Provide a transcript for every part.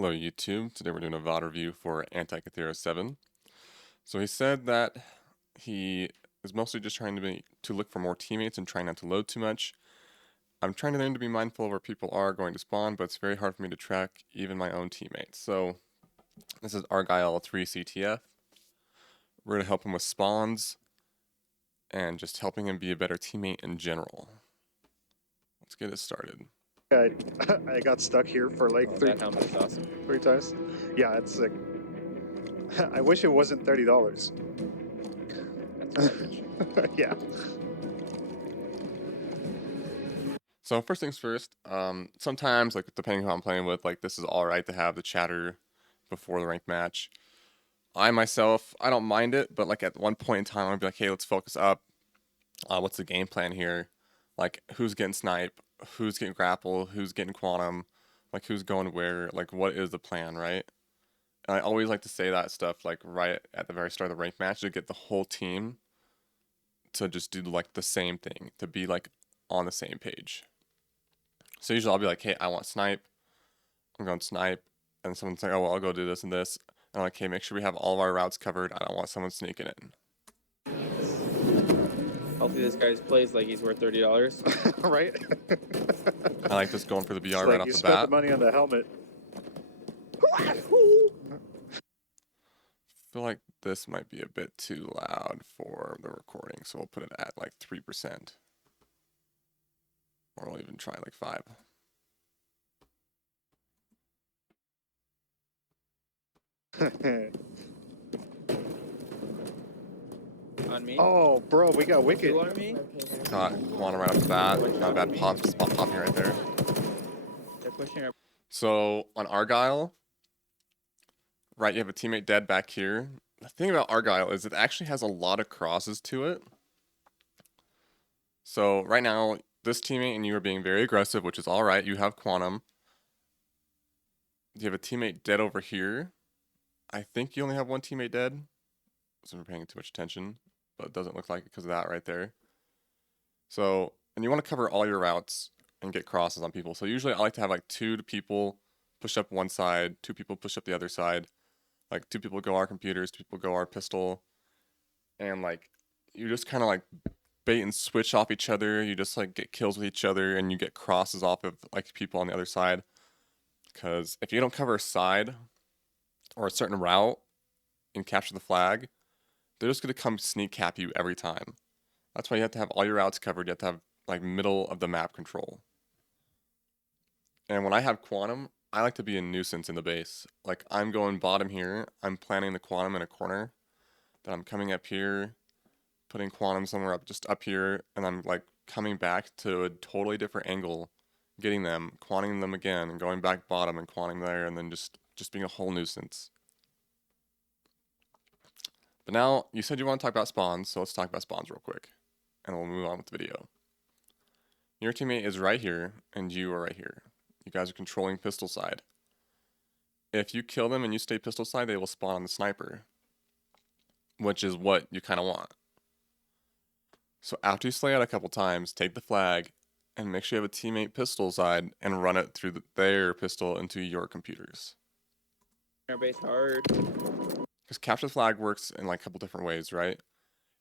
Hello YouTube, today we're doing a VOD review for Antikythera 7. So he said that he is mostly just trying to look for more teammates and trying not to load too much. I'm trying to learn to be mindful of where people are going to spawn, but it's very hard for me to track even my own teammates. So this is Argyle 3 CTF. We're going to help him with spawns and just helping him be a better teammate in general. Let's get it started. I got stuck here for like That helmet's awesome. three times. Yeah, it's like I wish it wasn't $30. That's garbage. Yeah. So first things first, sometimes, like, depending on who I'm playing with, like, this is alright to have the chatter before the ranked match. I myself, I don't mind it, but like at one point in time, I'd be like, hey, let's focus up. What's the game plan here? Like, who's getting snipe? Who's getting grapple? Who's getting quantum? Like, who's going where? Like, what is the plan, right? And I always like to say that stuff, like, right at the very start of the ranked match to get the whole team to just do, like, the same thing, to be, like, on the same page. So usually I'll be like, hey, I want snipe. I'm going snipe. And someone's like, oh, well, I'll go do this and this. And I'm like, hey, make sure we have all of our routes covered. I don't want someone sneaking in. Hopefully this guy plays like he's worth $30. Right? I like this going for the BR It's right like off you the spent bat. the money on the helmet. Feel like this might be a bit too loud for the recording, so we'll put it at like 3%. Or we'll even try like 5. On me? Oh, bro, we got wicked. Two on me? Got quantum right off the bat. Not a bad spot popping right there. They're pushing our... So on Argyle, right, you have a teammate dead back here. The thing about Argyle is it actually has a lot of crosses to it. So right now, this teammate and you are being very aggressive, which is alright. You have quantum. You have a teammate dead over here. I think you only have one teammate dead. Wasn't paying too much attention, but it doesn't look like it because of that right there. So, and you want to cover all your routes and get crosses on people. So usually I like to have like 2 people push up one side, 2 people push up the other side. Like 2 people go our computers, 2 people go our pistol. And like, you just kind of like bait and switch off each other. You just like get kills with each other and you get crosses off of like people on the other side. Because if you don't cover a side or a certain route and capture the flag, they're just going to come sneak cap you every time. That's why you have to have all your routes covered. You have to have like middle of the map control. And when I have quantum, I like to be a nuisance in the base. Like, I'm going bottom here. I'm planting the quantum in a corner. Then I'm coming up here, putting quantum somewhere up just up here, and I'm like coming back to a totally different angle, getting them, quanting them again, and going back bottom and quanting there, and then just being a whole nuisance. But now, you said you want to talk about spawns, so let's talk about spawns real quick. And we'll move on with the video. Your teammate is right here, and you are right here. You guys are controlling pistol side. If you kill them and you stay pistol side, they will spawn on the sniper. Which is what you kind of want. So after you slay out a couple times, take the flag, and make sure you have a teammate pistol side, and run it through their pistol into your computers. Our base hard. Because capture the flag works in like a couple different ways, right?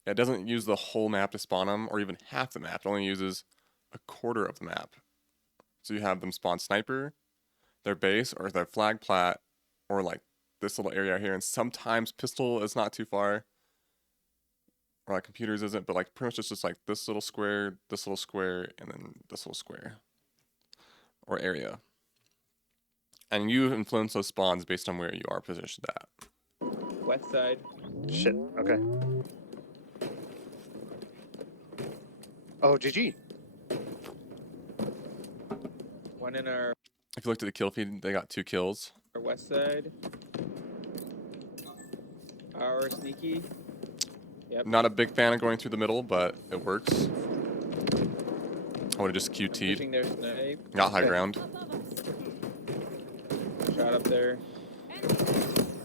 It doesn't use the whole map to spawn them, or even half the map. It only uses a quarter of the map. So you have them spawn sniper, their base, or their flag plat, or like this little area here. And sometimes pistol is not too far, or like computers isn't, but like pretty much it's just like this little square, and then this little square, or area. And you influence those spawns based on where you are positioned at. West side. Shit, okay. Oh, GG. One in our If you looked at the kill feed, they got 2 kills. west side. Our sneaky. Yep. Not a big fan of going through the middle, but it works. I would have just QT'd. Pushing their snipe. Got high ground. Shot up there.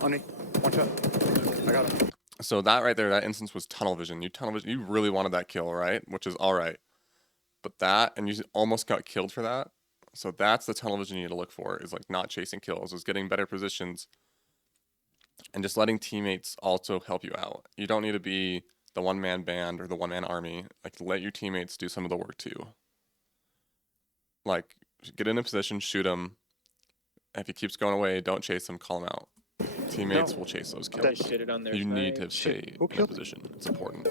On me. One shot. I got him. So that right there, that instance was tunnel vision. You really wanted that kill, right? Which is alright. But that, and you almost got killed for that. So that's the tunnel vision you need to look for, is like not chasing kills, is getting better positions and just letting teammates also help you out. You don't need to be the one-man band or the one-man army. Like, let your teammates do some of the work too. Like, get in a position, shoot him. If he keeps going away, don't chase him, call him out. Teammates will chase those I kills. just shitted on their You need to snipe. stay Who in a killed- position. It's important.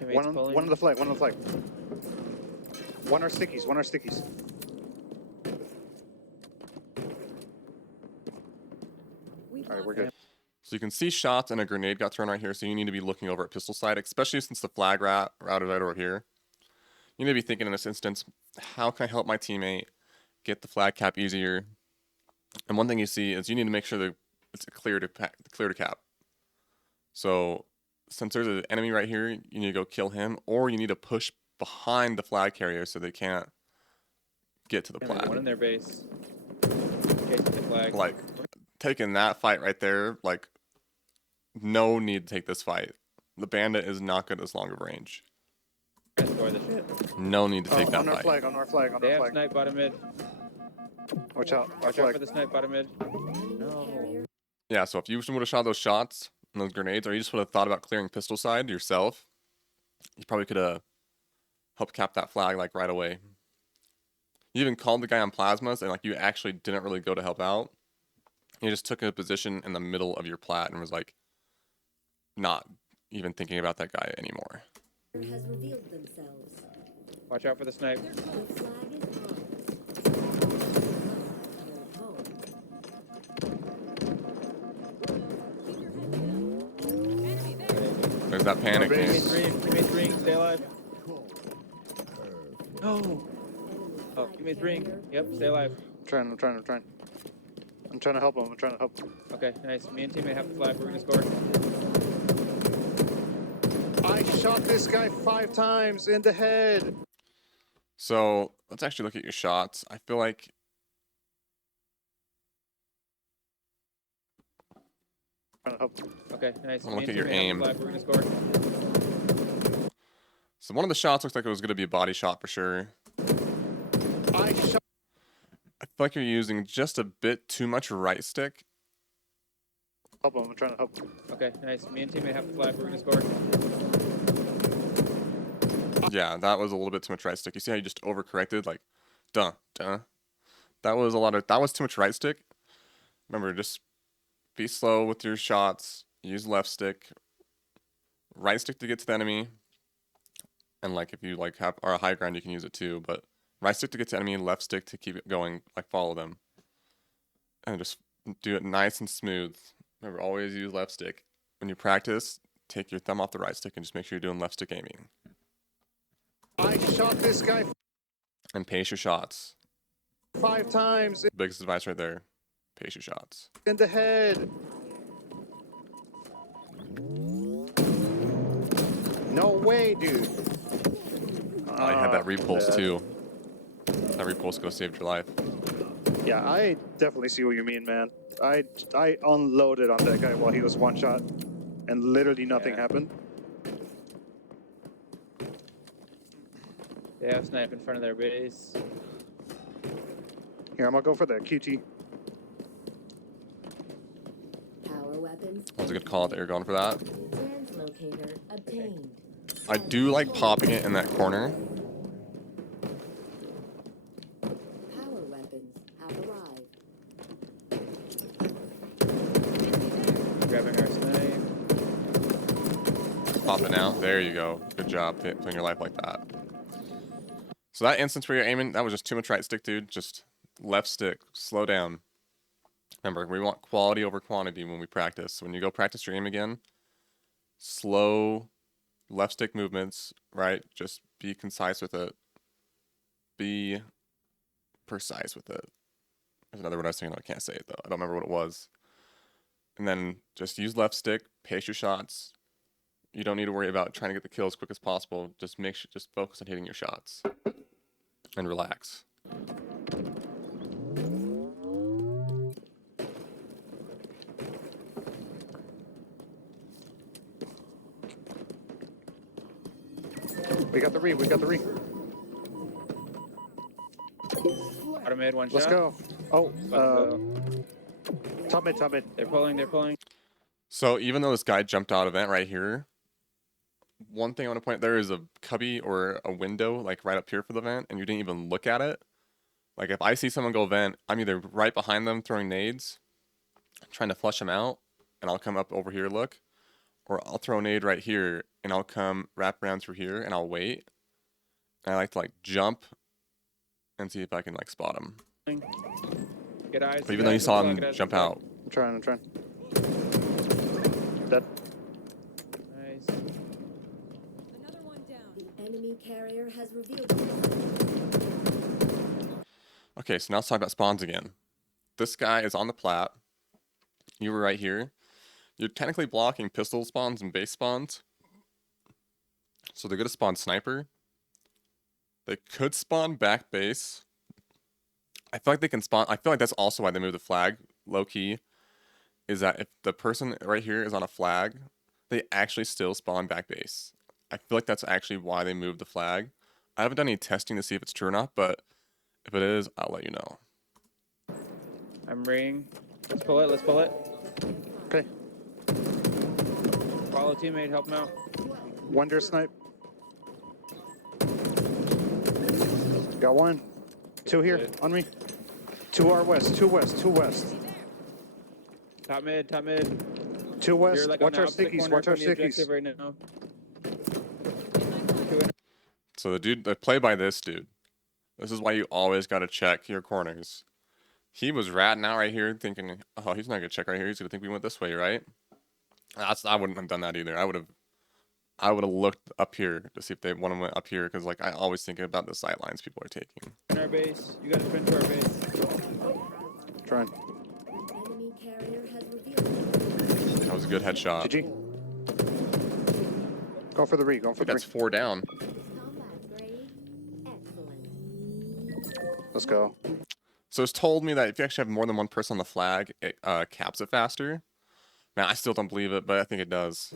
Teammates One pulling. on the flag, one on the flag. One are stickies, one are stickies. Alright, we're good. So you can see shots and a grenade got thrown right here, so you need to be looking over at pistol side, especially since the flag routed right over here. You need to be thinking in this instance, how can I help my teammate get the flag cap easier? And one thing you see is you need to make sure that it's clear to cap. So since there's an enemy right here, you need to go kill him, or you need to push behind the flag carrier so they can't get to the And there's flag. one in their base. Chasing the flag. Like, taking that fight right there, like, no need to take this fight. The bandit is not good at this long of range. Score the shit. No need to take that on our fight. flag, on our flag, on They our have flag. snipe bottom mid. Watch out, our Watch out for flag. the snipe bottom mid. No. Yeah, so if you would have shot those shots and those grenades, or you just would have thought about clearing pistol side yourself, you probably could have helped cap that flag like right away. You even called the guy on plasmas, and like you actually didn't really go to help out. You just took a position in the middle of your plat and was like not even thinking about that guy anymore. Has revealed themselves. Watch out for the snipe. The flag is ours. Home. There's that panic. Teammates Man. green. Teammates green. Stay alive. No. Oh, teammates green. Yep, stay alive. I'm trying. I'm trying to help him, Okay, nice. Me and teammate have the flag. We're gonna score. I shot this guy 5 times in the head. So let's actually look at your shots. I feel like Trying to help him. Okay, nice. I'll Me look and at your teammate have aim. the flag. We're gonna score. so. One of the shots looks like it was going to be a body shot for sure. I shot. I feel like you're using just a bit too much right stick. Help him. I'm trying to help him. Okay, nice. Me and teammate have the flag. We're gonna score. Yeah, that was a little bit too much right stick. You see how you just overcorrected? Like, duh. That was too much right stick. Remember, just be slow with your shots. Use left stick. Right stick to get to the enemy. And like if you like are a high ground, you can use it too. But right stick to get to enemy, left stick to keep it going, like follow them. And just do it nice and smooth. Remember, always use left stick. When you practice, take your thumb off the right stick and just make sure you're doing left stick aiming. I shot this guy And pace your shots. 5 times Biggest advice right there. Pace your shots. in the head. No way, dude. Oh, you had that repulse yeah. too. That repulse could have saved your life. Yeah, I definitely see what you mean, man. I unloaded on that guy while he was one shot, and literally nothing Yeah. happened. They have snipe in front of their base. Here, I'm gonna go for the QT. Power weapons. That was a good call that you're going for that. Translocator obtained. I do like popping it in that corner. Power weapons have arrived. Grabbing our snipe. Pop it now. There you go. Good job playing your life like that. So that instance where you're aiming, that was just too much right stick, dude. Just left stick. Slow down. Remember, we want quality over quantity when we practice. When you go practice your aim again, slow left stick movements, right? Just be concise with it. Be precise with it. There's another word I was saying, I can't say it though. I don't remember what it was. And then just use left stick, pace your shots. You don't need to worry about trying to get the kill as quick as possible. Just just focus on hitting your shots. And relax. We got the re. Bottom mid, one Let's shot. go. Oh, Go. top mid, top mid. They're pulling, they're pulling. So even though this guy jumped out of vent right here, one thing I want to point, there is a cubby or a window like right up here for the vent, and you didn't even look at it. Like if I see someone go vent, I'm either right behind them throwing nades, trying to flush them out, and I'll come up over here look, or I'll throw a nade right here and I'll come wrap around through here and I'll wait. And I like to like jump and see if I can like spot him. Get eyes. But even though you saw him jump out, I'm trying. Dead. Nice. Another one down. The enemy carrier has revealed himself. okay, so now let's talk about spawns again. This guy is on the plat. You were right here. You're technically blocking pistol spawns and base spawns. So they're going to spawn sniper. They could spawn back base. I feel like they can spawn. I feel like that's also why they moved the flag, low key. Is that if the person right here is on a flag, they actually still spawn back base. I feel like that's actually why they moved the flag. I haven't done any testing to see if it's true or not, but if it is, I'll let you know. I'm ring. Let's pull it, let's pull it. Okay. Follow teammate, help him out. Wonder snipe. Got one. Two here Good. on me. Two our west. Two west. Two west. Top mid, top mid. Two You're west. like on Watch the our opposite stickies. corner Watch our from the objective stickies. right now. So the play by this dude. This is why you always got to check your corners. He was ratting out right here thinking, oh, he's not going to check right here. He's going to think we went this way, right? I wouldn't have done that either. I would have looked up here to see if one of them went up here because like I always think about the sight lines people are taking. In our base. You gotta sprint to our base. Trying. Enemy carrier has revealed himself. That was a good headshot. GG. Go for the re. Go I for think the that's re. 4 down. Combat grade. Excellent. Let's go. So it's told me that if you actually have more than one person on the flag, it caps it faster. Man, I still don't believe it, but I think it does.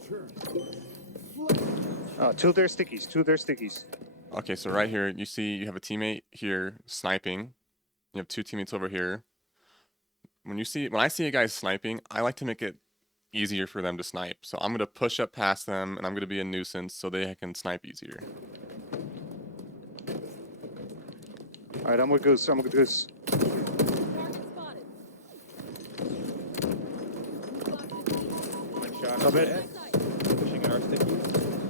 Two of their stickies. Two of their stickies. Okay, so right here, you see you have a teammate here sniping. You have 2 teammates over here. When I see a guy sniping, I like to make it easier for them to snipe. So I'm gonna push up past them, and I'm gonna be a nuisance so they can snipe easier. All right, I'm with Goose. I'm with Goose. One shot. Top mid. Pushing our stickies.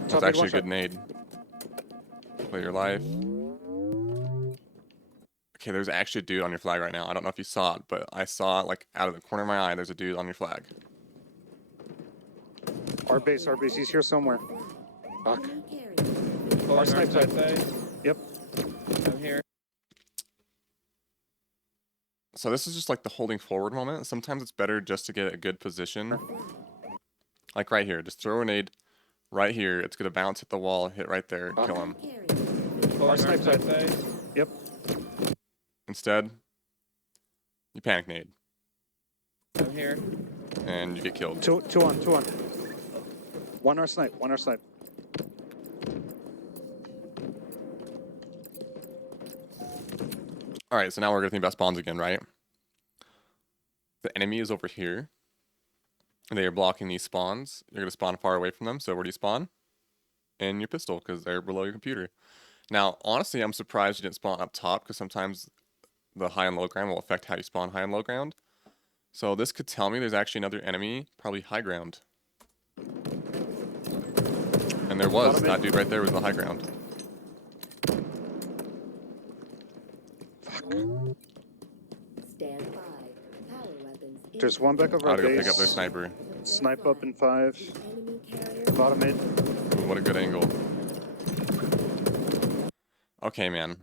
That's Top mid, actually one a good shot. nade. Play your life. Okay, there's actually a dude on your flag right now. I don't know if you saw it, but I saw it like out of the corner of my eye. There's a dude on your flag. Our base. He's here somewhere. Fuck. Enemy carrier. Pulling our snipe side side. side. Yep. I'm here. So this is just like the holding forward moment. Sometimes it's better just to get a good position. Like right here, just throw a nade right here. It's gonna bounce, hit the wall, hit right there, kill him. Carrier. Pulling our snipe side side. side. Yep. Instead, you panic nade I'm here. and you get killed. Two on. One our snipe. One our snipe. All right, so now we're gonna think about spawns again, right? The enemy is over here. And they are blocking these spawns. You're gonna spawn far away from them. So where do you spawn? In your pistol, because they're below your computer. Now, honestly, I'm surprised you didn't spawn up top, because sometimes the high and low ground will affect how you spawn high and low ground. So this could tell me there's actually another enemy, probably high ground. And there was. Bottom That in. dude right there was the high ground. Stand by. Power weapons. There's one back over I our gotta go base. pick up their sniper. Snipe up in 5. Enemy carrier. Bottom mid. Ooh, what a good angle. Okay, man.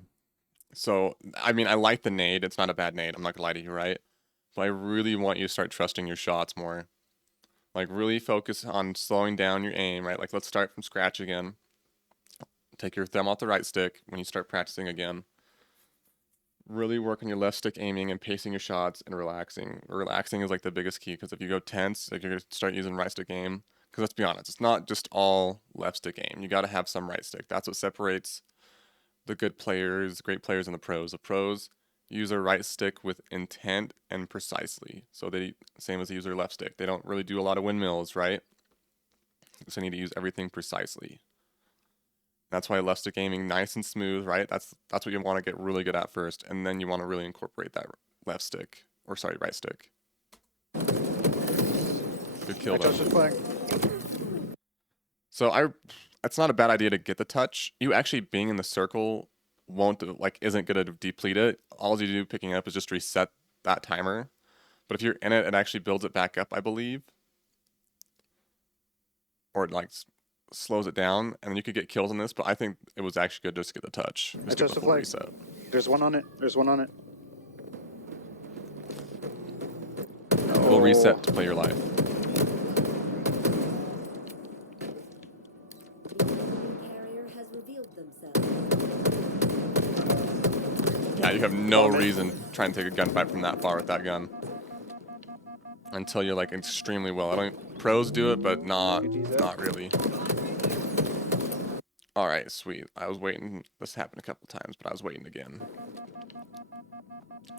So, I mean, I like the nade. It's not a bad nade. I'm not gonna lie to you, right? But I really want you to start trusting your shots more. Like, really focus on slowing down your aim, right? Like, let's start from scratch again. Take your thumb off the right stick when you start practicing again. Really work on your left stick aiming and pacing your shots and relaxing. Relaxing is like the biggest key, because if you go tense, like you're gonna start using right stick aim. Because let's be honest, it's not just all left stick aim. You got to have some right stick. That's what separates the good players, great players, and the pros. The pros use their right stick with intent and precisely. So they same as they use their left stick. They don't really do a lot of windmills, right? So they need to use everything precisely. That's why left stick aiming nice and smooth, right? That's what you want to get really good at first, and then you want to really incorporate that left stick, or sorry, right stick. Good kill I touched though. the flag. So it's not a bad idea to get the touch. You actually being in the circle isn't gonna deplete it. All you do picking up is just reset that timer. But if you're in it, it actually builds it back up, I believe. Or it like slows it down, and then you could get kills on this, but I think it was actually good just to get the touch. Just get the full reset. There's one on it. There's one on it. Full reset to play your life. Carrier has revealed themselves. Yeah, you have no reason to try and take a gunfight from that far with that gun. Until you're like extremely well. I don't pros do it, but not really. Alright, sweet. I was waiting. This happened a couple times, but I was waiting again.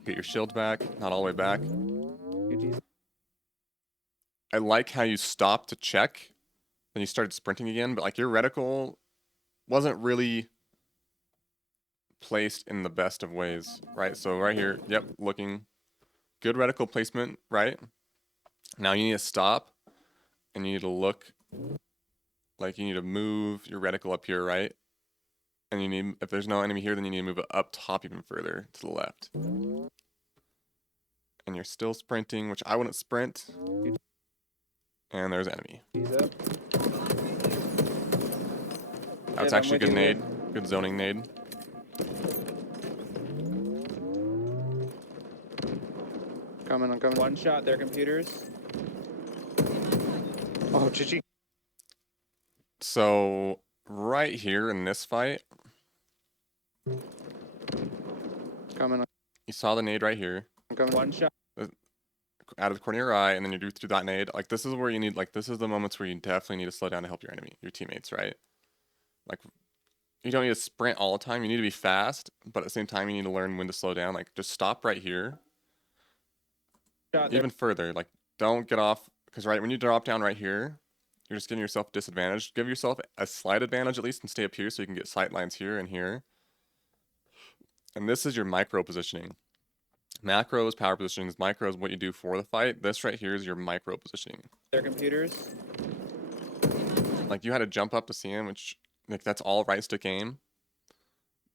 Get your shield back, not all the way back. I like how you stopped to check, then you started sprinting again, but like your reticle wasn't really placed in the best of ways, right? So right here, yep, looking good reticle placement, right? Now you need to stop, and you need to look like you need to move your reticle up here, right? And you need, if there's no enemy here, then you need to move it up top even further to the left. And you're still sprinting, which I wouldn't sprint. And there's enemy. That's actually a good nade. Good zoning nade. Coming, I'm coming. One shot their computers. Oh, GG. So right here in this fight, Coming, you saw the nade right here. I'm coming. One shot. Out of the corner of your eye, and then you do through that nade. Like this is where you need, like this is the moments where you definitely need to slow down to help your enemy, your teammates, right? Like you don't need to sprint all the time. You need to be fast, but at the same time you need to learn when to slow down. Like just stop right here. Shot Even further, like don't get off, because right when you drop down right here, you're just giving yourself disadvantage. Give yourself a slight advantage at least and stay up here so you can get sight lines here and here. And this is your micro positioning. Macro is power positioning. Micro is what you do for the fight. This right here is your micro positioning. their computers. Like you had to jump up to see him, which like that's all right stick aim.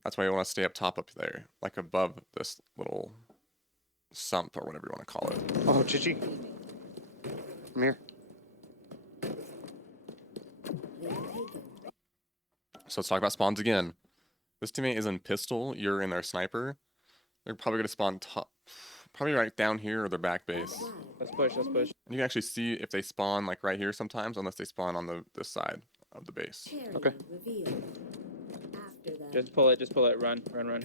That's why you want to stay up top up there, like above this little sump or whatever you want to call it. Oh, GG. I'm here. So let's talk about spawns again. This teammate is in pistol. You're in their sniper. They're probably going to spawn top, probably right down here or their back base. Let's push. Let's push. You can actually see if they spawn like right here sometimes, unless they spawn on this side of the base. Okay. Just pull it. Just pull it. Run. Run. Run.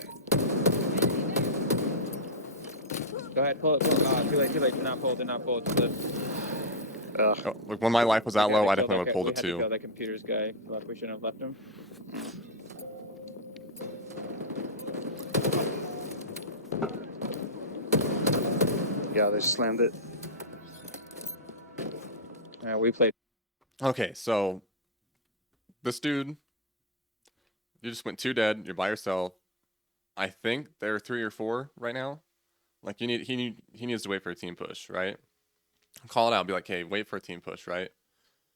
Go ahead. Pull it. Pull it. Oh, too late. Too late. Do not pull. Do not pull. Just lift. Ugh. Oh, like when my life was that We had low, to I kill definitely would have pulled we it had to too. kill that computers guy. Look, we shouldn't have left him. Yeah, they slammed it. We played. Okay, so this dude, you just went 2 dead. You're by yourself. I think there are 3 or 4 right now. Like he needs to wait for a team push, right? Call it out. Be like, hey, wait for a team push, right?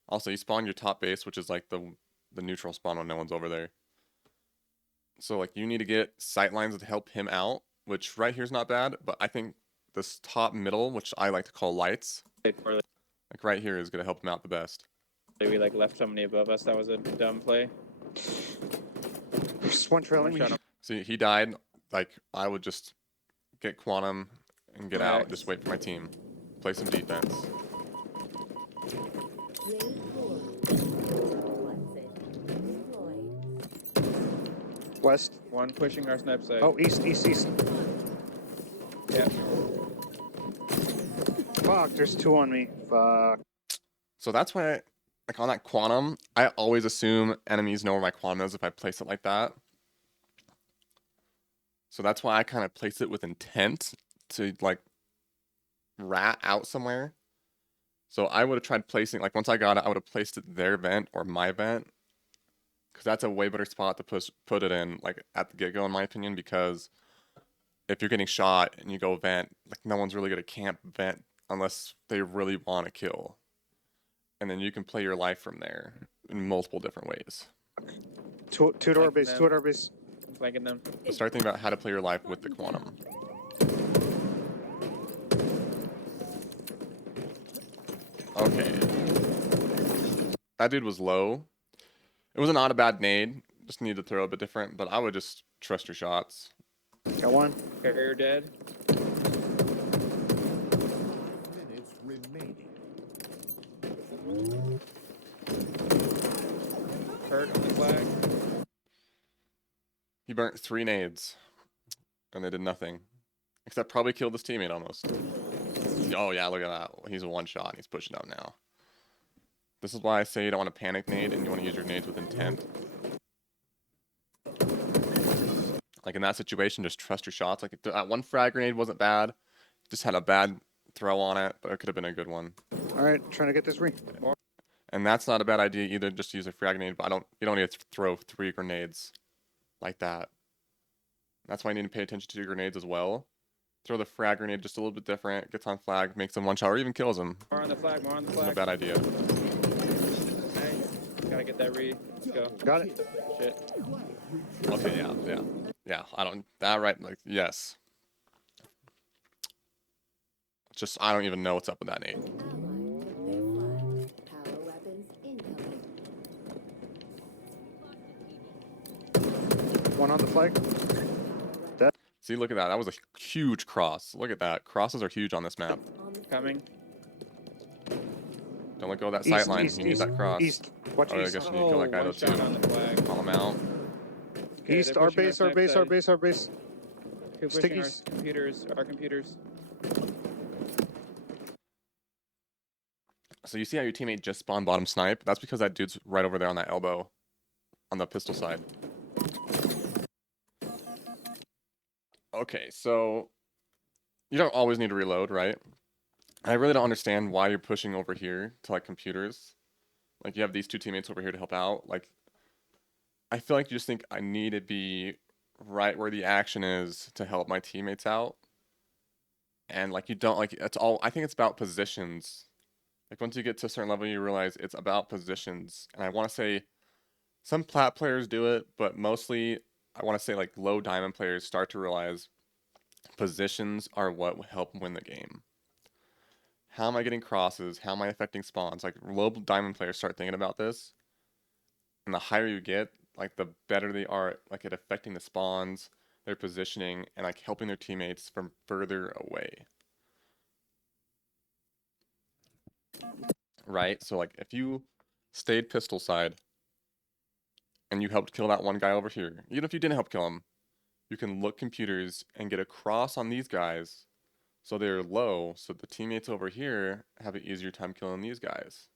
Also, you spawn your top base, which is like the neutral spawn when no one's over there. So like you need to get sight lines to help him out, which right here is not bad, but I think this top middle, which I like to call lights, Played poorly. like right here is gonna help him out the best. We like left somebody above us. That was a dumb play. There's one trailing me. Shot him. See, he died. Like I would just get quantum and get out. Alright. Just wait for my team. Play some defense. West. One pushing our snipe side. Oh, east. Yeah. Fuck, there's 2 on me. Fuck. So that's why, like on that quantum, I always assume enemies know where my quantum is if I place it like that. So that's why I kind of place it with intent to like rat out somewhere. So I would have tried placing, like once I got it, I would have placed it their vent or my vent. Because that's a way better spot to put it in, like at the get-go, in my opinion, because if you're getting shot and you go vent, like no one's really gonna camp vent unless they really want to kill. And then you can play your life from there in multiple different ways. Two door Flanking base, them. two door base. Flanking them. So start thinking about how to play your life with the quantum. Okay. That dude was low. It was not a bad nade. Just needed to throw a bit different, but I would just trust your shots. Got one. Carrier dead. Minutes remaining. Hurt on the flag. He burnt 3 nades, and they did nothing. Except probably killed his teammate almost. Oh yeah, look at that. He's a one shot and he's pushing up now. This is why I say you don't want to panic nade and you want to use your nades with intent. Like in that situation, just trust your shots. Like that one frag grenade wasn't bad. Just had a bad throw on it, but it could have been a good one. All right, trying to get this ring. And that's not a bad idea either, just to use a frag grenade, but you don't need to throw 3 grenades like that. That's why you need to pay attention to your grenades as well. Throw the frag grenade just a little bit different, gets on flag, makes him one shot, or even kills him. More on the flag. More on the It's not a flag. bad idea. Nice. Gotta get that read. Let's go. Got it. Shit. Okay, yeah. I don't, that right, like, yes. Just, I don't even know what's up with that nade. Allied took their flag. Power weapons incoming. One on the flag. See, look at that. That was a huge cross. Look at that. Crosses are huge on this map. On the Coming. Don't let go of that East, sight line. east, You need east, that cross. East. Watch Oh, I east. guess you need to kill that guy though one shot too. on the flag. Call him out. Okay, East, they're our pushing base, us our left base, our side. base, our base. Keep pushing our Stickies. computers. Our computers. So you see how your teammate just spawned bottom snipe? That's because that dude's right over there on that elbow. On the pistol side. Okay, so you don't always need to reload, right? I really don't understand why you're pushing over here to like computers. Like you have these 2 teammates over here to help out. Like I feel like you just think I need to be right where the action is to help my teammates out. And like you don't like it's all I think it's about positions. Like once you get to a certain level you realize it's about positions. And I want to say some plat players do it, but mostly I want to say like low diamond players start to realize positions are what will help win the game. How am I getting crosses? How am I affecting spawns? Like low diamond players start thinking about this. And the higher you get, like the better they are like at affecting the spawns, their positioning, and like helping their teammates from further away. Right? So like if you stayed pistol side and you helped kill that one guy over here, even if you didn't help kill him, you can look computers and get a cross on these guys so they're low, so the teammates over here have an easier time killing these guys.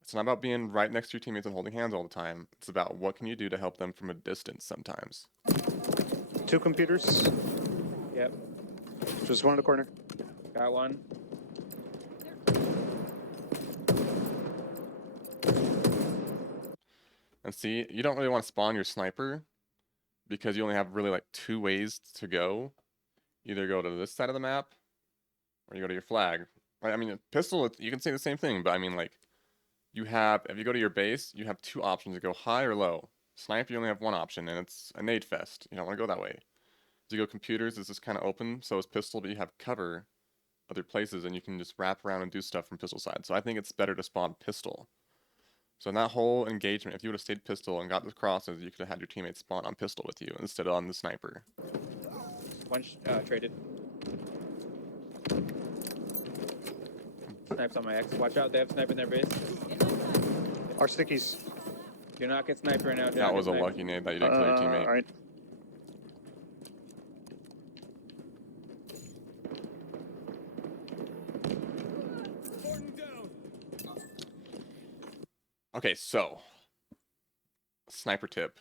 It's not about being right next to your teammates and holding hands all the time. It's about what can you do to help them from a distance sometimes. 2 computers. Yep. Just one in the corner. Got one. And see, you don't really want to spawn your sniper because you only have really like 2 ways to go. Either go to this side of the map or you go to your flag. Right? I mean, a pistol, you can say the same thing, but I mean like you have, if you go to your base, you have 2 options to go high or low. Snipe, you only have 1 option and it's a nade fest. You don't want to go that way. As you go computers, it's just kind of open. So is pistol, but you have cover other places and you can just wrap around and do stuff from pistol side. So I think it's better to spawn pistol. So in that whole engagement, if you would have stayed pistol and got the crosses, you could have had your teammates spawn on pistol with you instead of on the sniper. One traded. Snipes on my X. Watch out, they have sniper in their base. Our stickies. Do not get sniped right now. Do That not was a get sniped. lucky nade that you didn't kill your teammate. All right. Okay, so sniper tip.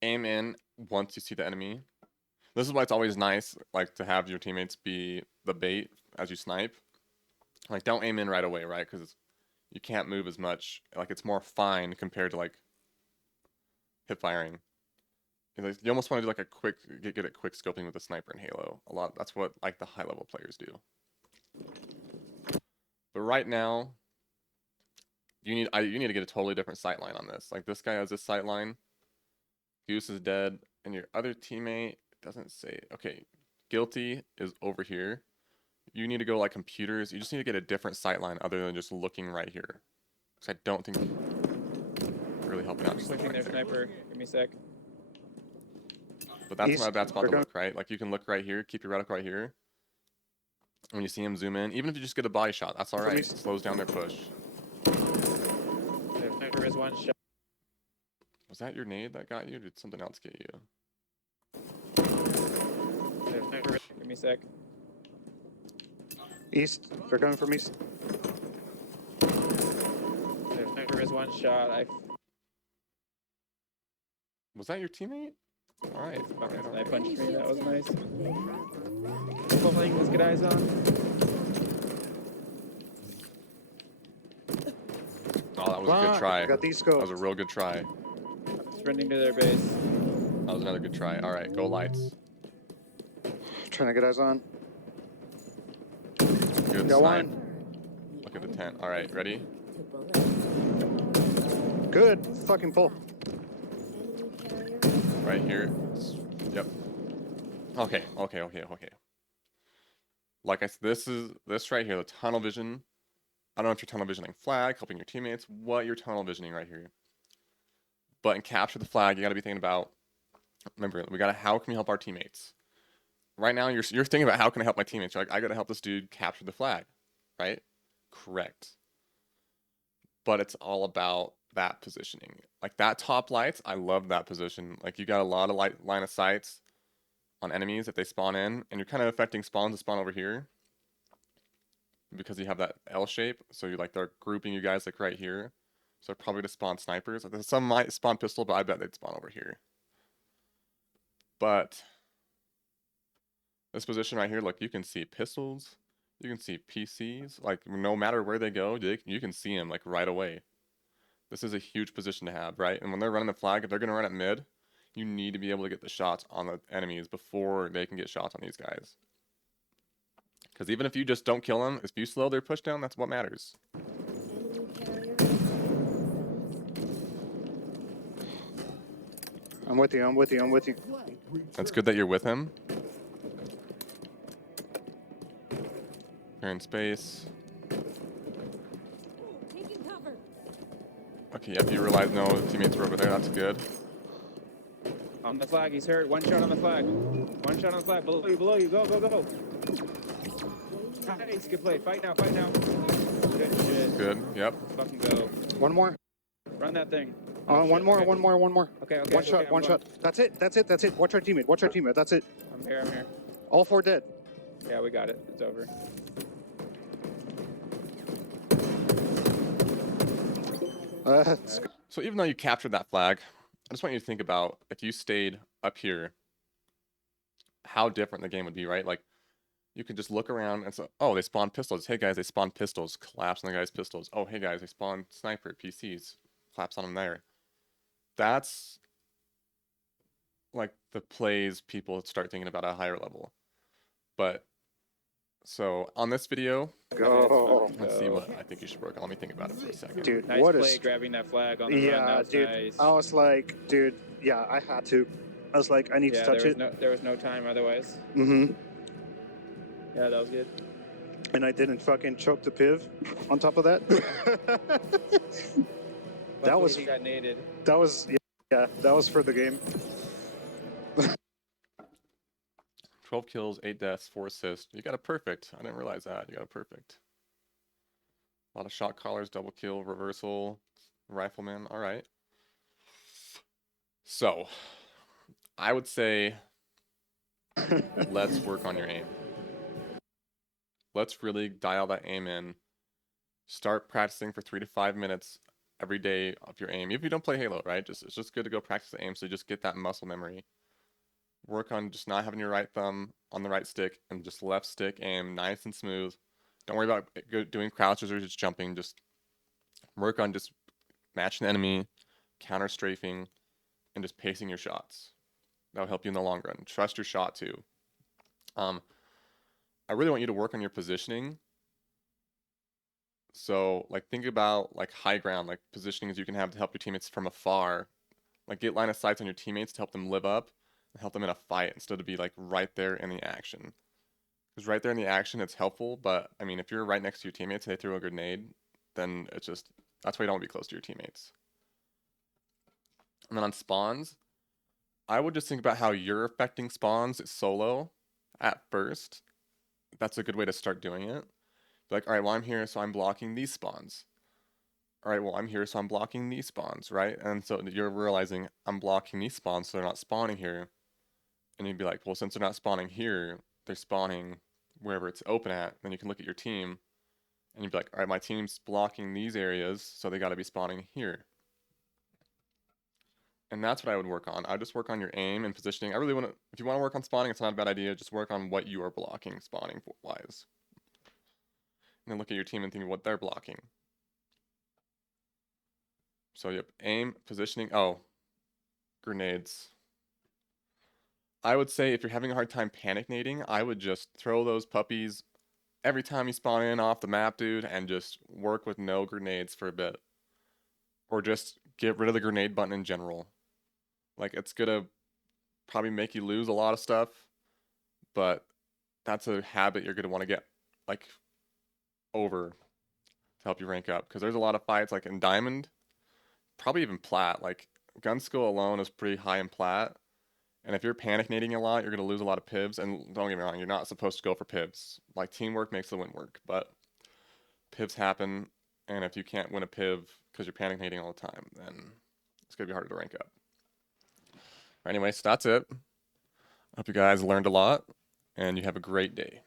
Aim in once you see the enemy This is why it's always nice, like, to have your teammates be the bait as you snipe. Like, don't aim in right away, right? Because you can't move as much. Like, it's more fine compared to, like, hip firing. You almost want to do, like, a quick, get good at quick scoping with the sniper in Halo. That's what, like, the high-level players do. But right now, you need to get a totally different sight line on this. Like, this guy has this sight line. Goose is dead. And your other teammate doesn't say. Okay, Guilty is over here. You need to go like computers. You just need to get a different sight line other than just looking right here. Because I don't think you're really helping out. Just Switching right their there. sniper. Give me a sec. But that's East, not a bad spot to they're look, right? Like you can look right here, keep your reticle right here. When you see him, zoom in. Even if you just get a body shot, that's all right. It slows down their push. Their sniper is one shot. Was that your nade that got you? Or did something else get you? Their sniper is, give me a sec. East. They're coming from east. Their sniper is one shot. Was that your teammate? All right. All right. All I right. punched me. That was nice. They have our flag. Pulling. Let's get eyes on. Oh, that was a good try. I got these That was scopes. a real good try. Sprinting to their base. That was another good try. All right, go lights. Trying to get eyes on. Good Got snipe. one. Look at the tent. All right, ready? To bullet. Good fucking pull. Enemy carrier. Right here. Yep. Okay. Like I said, this right here, the tunnel vision. I don't know if you're tunnel visioning flag, helping your teammates, what you're tunnel visioning right here. But in capture the flag, you got to be thinking about. Remember, how can we help our teammates? Right now, you're thinking about how can I help my teammates. You're like, I got to help this dude capture the flag, right? Correct. But it's all about that positioning. Like that top lights, I love that position. Like you got a lot of line of sights on enemies if they spawn in, and you're kind of affecting spawns to spawn over here because you have that L shape. So they're grouping you guys like right here. So they're probably to spawn snipers. Some might spawn pistol, but I bet they'd spawn over here. But this position right here, look, you can see pistols, you can see PCs. Like no matter where they go, you can see them like right away. This is a huge position to have, right? And when they're running the flag, if they're gonna run it mid, you need to be able to get the shots on the enemies before they can get shots on these guys. Because even if you just don't kill them, if you slow their push down, that's what matters. Enemy carrier. I'm with you. I'm with you. I'm with you. Flag That's good that you're with him. You're in space. Taking cover. Okay, yep, you realize no teammates were over there. That's good. On the flag, he's hurt. One shot on the flag. One shot on the flag. Below you, below you. Go, go, go. Nice, good play. Fight now, fight now. Good shit. Good. Yep. Fucking go. One more. Run that thing. One more. Okay. One more. One more. Okay, okay. One okay, shot. I'm One going. shot. That's it. That's it. That's it. Watch our teammate. Watch our teammate. That's it. I'm here, I'm here. All four dead. Yeah, we got it. It's over. So even though you captured that flag, I just want you to think about if you stayed up here, how different the game would be, right? Like you could just look around and say, oh, they spawned pistols. Hey guys, they spawned pistols. Collapse on the guy's pistols. Oh, hey guys, they spawned sniper PCs. Collapse on them there. That's like the plays people start thinking about at a higher level. But so on this video, Go. let's see what I think you should work on. Let me think about it for a second. Dude, Nice what play is... grabbing that flag on the run. Yeah, That was dude. nice. I was like, dude, yeah, I had to. I was like, I need Yeah, to touch it. there was no time otherwise. Mm-hmm. Yeah, that was good. And I didn't fucking choke the piv on top of that. That Luckily, was... he got naded. That was... Yeah, that was for the game. 12 kills, 8 deaths, 4 assists. You got a perfect. I didn't realize that. You got a perfect. A lot of shot callers, double kill, reversal, rifleman. All right. So, I would say let's work on your aim. Let's really dial that aim in. Start practicing for 3 to 5 minutes every day of your aim. If you don't play Halo, right? It's just good to go practice the aim so you just get that muscle memory. work on just not having your right thumb on the right stick and just left stick aim nice and smooth. Don't worry about doing crouches or just jumping. Just work on just matching the enemy, counter strafing, and just pacing your shots. That'll help you in the long run. Trust your shot too. I really want you to work on your positioning. So like think about like high ground, like positionings you can have to help your teammates from afar. Like get line of sights on your teammates to help them live up and help them in a fight instead of be like right there in the action. Because right there in the action it's helpful, but I mean if you're right next to your teammates and they throw a grenade, then it's just that's why you don't want to be close to your teammates. And then on spawns, I would just think about how you're affecting spawns solo at first. That's a good way to start doing it. Be like, all right, well, I'm here, so I'm blocking these spawns. All right, well, I'm here, so I'm blocking these spawns, right? And so you're realizing I'm blocking these spawns, so they're not spawning here. And you'd be like, well, since they're not spawning here, they're spawning wherever it's open at. Then you can look at your team, and you'd be like, all right, my team's blocking these areas, so they got to be spawning here. And that's what I would work on. I would just work on your aim and positioning. I really want to, if you want to work on spawning, it's not a bad idea. Just work on what you are blocking spawning wise. And then look at your team and think of what they're blocking. So yep, aim, positioning. Oh, grenades. I would say if you're having a hard time panic nading, I would just throw those puppies every time you spawn in off the map, dude, and just work with no grenades for a bit. Or just get rid of the grenade button in general. Like, it's gonna probably make you lose a lot of stuff, but that's a habit you're gonna want to get, like, over to help you rank up. Because there's a lot of fights, like in Diamond, probably even Plat. Like, gun skill alone is pretty high in Plat. And if you're panic nading a lot, you're gonna lose a lot of pivs. And don't get me wrong, you're not supposed to go for pivs. Like, teamwork makes the win work, but pivs happen. And if you can't win a piv because you're panic nading all the time, then it's gonna be harder to rank up. Anyways, that's it. I hope you guys learned a lot, and you have a great day.